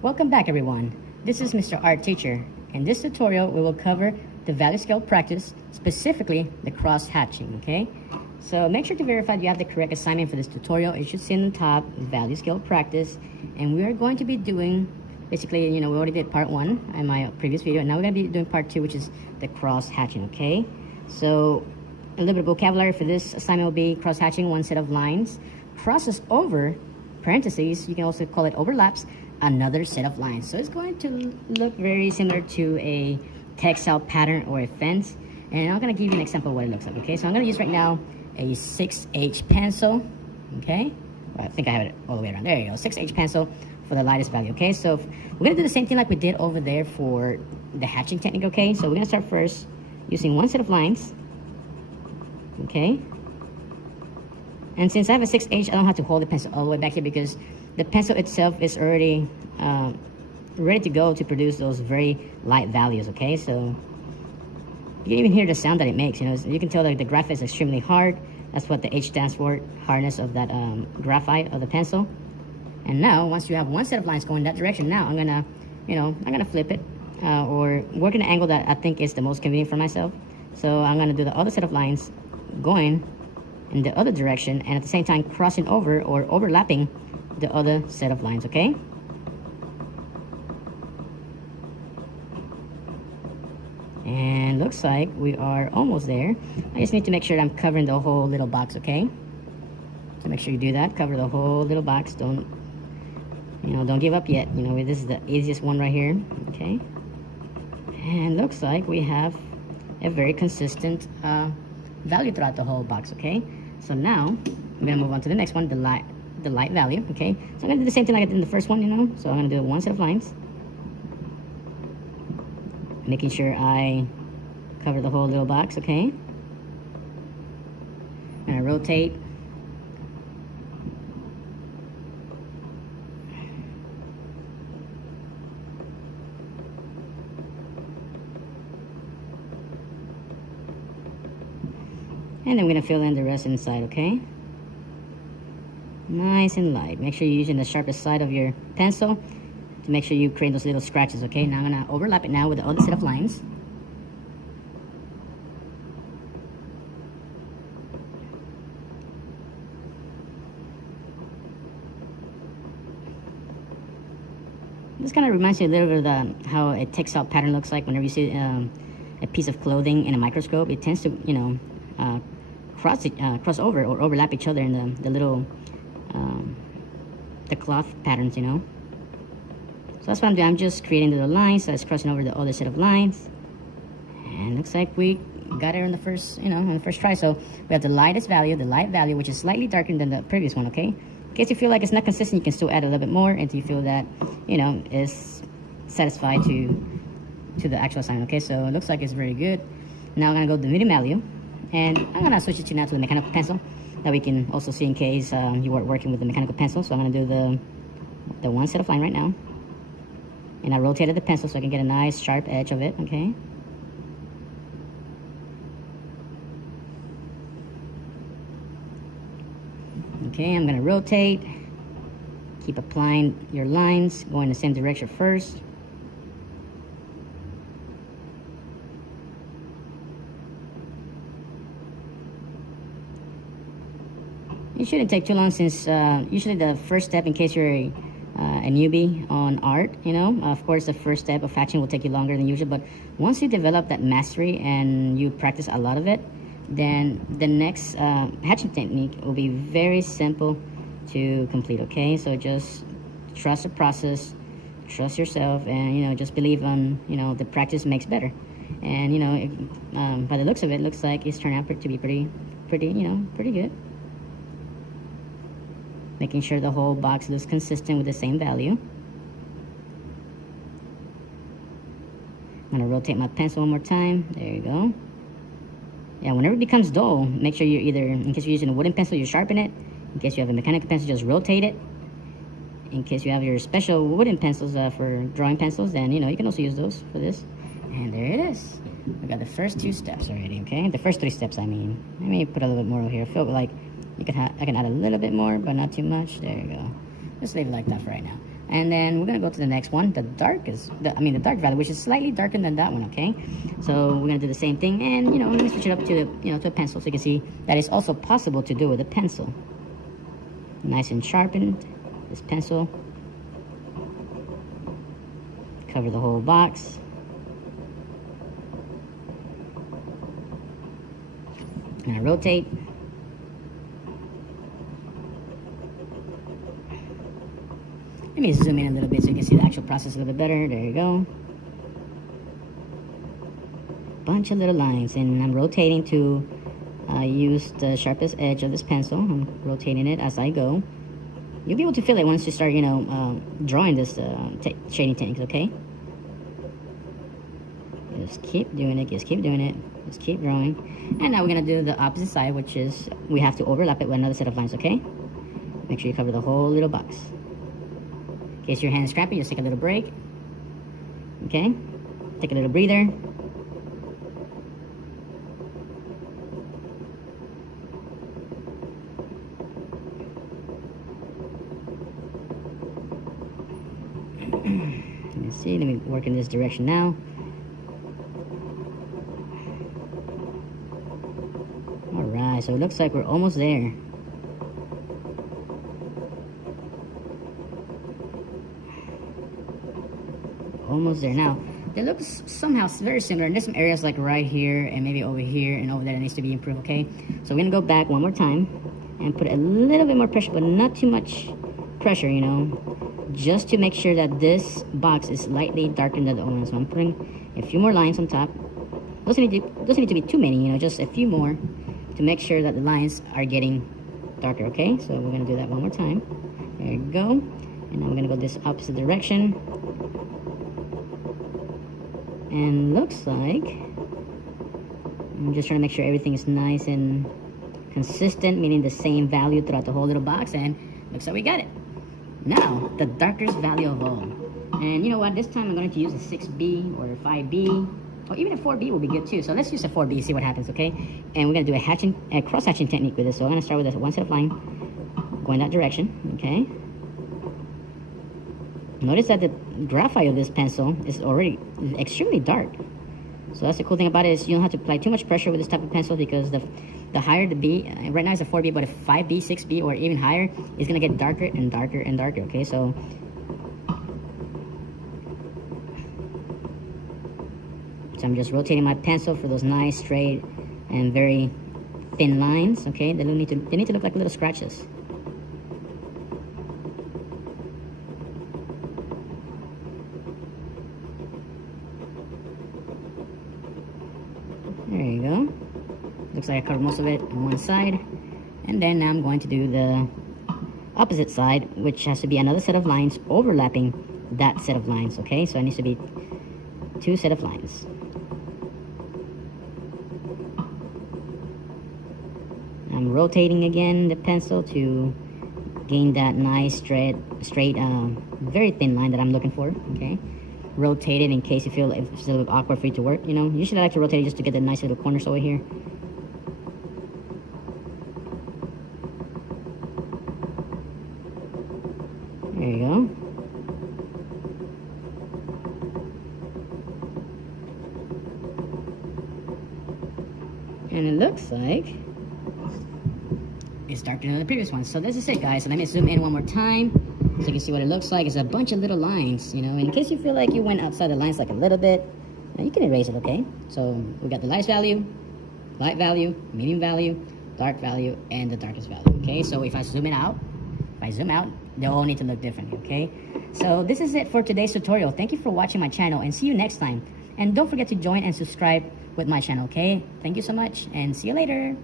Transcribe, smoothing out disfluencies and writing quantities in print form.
Welcome back everyone. This is Mr. Art Teacher. In this tutorial, we will cover the value scale practice, specifically the cross hatching, okay? So make sure to verify you have the correct assignment for this tutorial. It should see on the top, value scale practice. And we are going to be doing, basically, we already did part 1 in my previous video. And now we're gonna be doing part 2, which is the cross hatching, okay? So a little bit of vocabulary for this assignment will be cross hatching, one set of lines, crosses over, parentheses, you can also call it overlaps, another set of lines. So it's going to look very similar to a textile pattern or a fence. And I'm going to give you an example of what it looks like, okay? So I'm going to use right now a 6H pencil, okay? Well, I think I have it all the way around. There you go, 6H pencil for the lightest value, okay? So we're going to do the same thing like we did over there for the hatching technique, okay? So we're going to start first using one set of lines, okay? And since I have a 6H, I don't have to hold the pencil all the way back here because the pencil itself is already ready to go to produce those very light values, okay? So you can even hear the sound that it makes, you can tell that the graphite is extremely hard. That's what the H stands for, hardness of that graphite of the pencil. And now, once you have one set of lines going that direction, now I'm gonna, I'm gonna flip it or work in an angle that I think is the most convenient for myself. So I'm gonna do the other set of lines going in the other direction and at the same time crossing over or overlapping the other set of lines, okay? And looks like we are almost there. I just need to make sure that I'm covering the whole little box, okay? So make sure you do that, cover the whole little box. Don't give up yet. This is the easiest one right here, okay? And looks like we have a very consistent value throughout the whole box, okay? So now I'm gonna move on to the next one, the light value, okay? So I'm gonna do the same thing like I did in the first one, So I'm gonna do one set of lines, making sure I cover the whole little box, okay? I'm gonna rotate. And I'm gonna fill in the rest inside, okay? Nice and light. Make sure you're using the sharpest side of your pencil to make sure you create those little scratches, okay? Now I'm gonna overlap it now with the other set of lines. This kind of reminds me a little bit of how a textile pattern looks like whenever you see a piece of clothing in a microscope. It tends to, cross over or overlap each other in the little the cloth patterns, So that's what I'm doing. I'm just creating the lines, so it's crossing over the other set of lines. And looks like we got it in the first, on the first try. So we have the lightest value, the light value, which is slightly darker than the previous one, okay? In case you feel like it's not consistent, you can still add a little bit more until you feel that, is satisfied to the actual assignment, okay? So it looks like it's very good. Now I'm gonna go to the medium value. And I'm gonna switch it to now to the mechanical pencil that we can also see in case you weren't working with the mechanical pencil. So I'm gonna do the one set of line right now. And I rotated the pencil so I can get a nice sharp edge of it, okay? Okay, I'm gonna rotate. Keep applying your lines, going the same direction first. It shouldn't take too long since usually the first step, in case you're a newbie on art, of course the first step of hatching will take you longer than usual, but once you develop that mastery and you practice a lot of it, then the next hatching technique will be very simple to complete, okay? So just trust the process, trust yourself, and just believe on the practice makes better. And by the looks of it, it looks like it's turned out to be pretty good. Making sure the whole box looks consistent with the same value. I'm gonna rotate my pencil one more time. There you go. Yeah, whenever it becomes dull, make sure you're either, in case you're using a wooden pencil, you sharpen it. In case you have a mechanical pencil, just rotate it. In case you have your special wooden pencils for drawing pencils, then you can also use those for this. And there it is. We got the first 2 steps already, okay? The first 3 steps, I mean. Let me put a little bit more over here. I feel like I can add a little bit more, but not too much. There you go. Just leave it like that for right now. And then we're gonna go to the next one, the dark valley, which is slightly darker than that one, okay? So we're gonna do the same thing, and you know, let me switch it up to the, to a pencil, so you can see that it's also possible to do with a pencil. Nice and sharpened, this pencil. Cover the whole box. And I rotate. Let me zoom in a little bit so you can see the actual process a little bit better. There you go. Bunch of little lines, and I'm rotating to use the sharpest edge of this pencil. I'm rotating it as I go. You'll be able to feel it once you start, you know, drawing this shading techniques, okay? Just keep doing it, just keep doing it, just keep drawing. And now we're gonna do the opposite side, which is we have to overlap it with another set of lines, okay? Make sure you cover the whole little box. In case your hand is crampy, just take a little break. Okay? Take a little breather. Let's see, let me work in this direction now. Alright, so it looks like we're almost there. Almost there. Now, it looks somehow very similar, and there's some areas like right here and maybe over here and over there that needs to be improved, okay? So we're gonna go back one more time and put a little bit more pressure, but not too much pressure, you know, just to make sure that this box is slightly darker than the other one. So I'm putting a few more lines on top. Doesn't need to be too many, you know, just a few more to make sure that the lines are getting darker, okay? So we're gonna do that one more time. There you go. And now we're gonna go this opposite direction. And looks like I'm just trying to make sure everything is nice and consistent, meaning the same value throughout the whole little box, and looks like we got it. Now, the darkest value of all. And you know what, this time I'm going to use a 6B or a 5B, or even a 4B will be good too. So let's use a 4B, see what happens, okay? And we're going to do a cross-hatching technique with this. So I'm going to start with one set of line, going that direction, okay? Notice that the graphite of this pencil is already extremely dark. So that's the cool thing about it, is you don't have to apply too much pressure with this type of pencil, because the higher the B, right now it's a 4B, but a 5B, 6B, or even higher, is going to get darker and darker and darker, okay? So I'm just rotating my pencil for those nice, straight, and very thin lines, okay? They need to look like little scratches. There you go. Looks like I covered most of it on one side. And then now I'm going to do the opposite side, which has to be another set of lines overlapping that set of lines, okay? So it needs to be two set of lines. I'm rotating again the pencil to gain that nice straight, very thin line that I'm looking for, okay? Rotate it in case you feel it's a little awkward for you to work, you know. Usually I like to rotate it just to get the nice little corners over here. There you go. And it looks like it's darker than the previous one. So this is it, guys. So let me zoom in one more time so you can see what it looks like. It's a bunch of little lines, you know. In case you feel like you went outside the lines like a little bit, you can erase it, okay? So we got the light value, medium value, dark value, and the darkest value, okay? So if I zoom out, they all need to look different, okay? So this is it for today's tutorial. Thank you for watching my channel, and see you next time. And don't forget to join and subscribe with my channel, okay? Thank you so much, and see you later.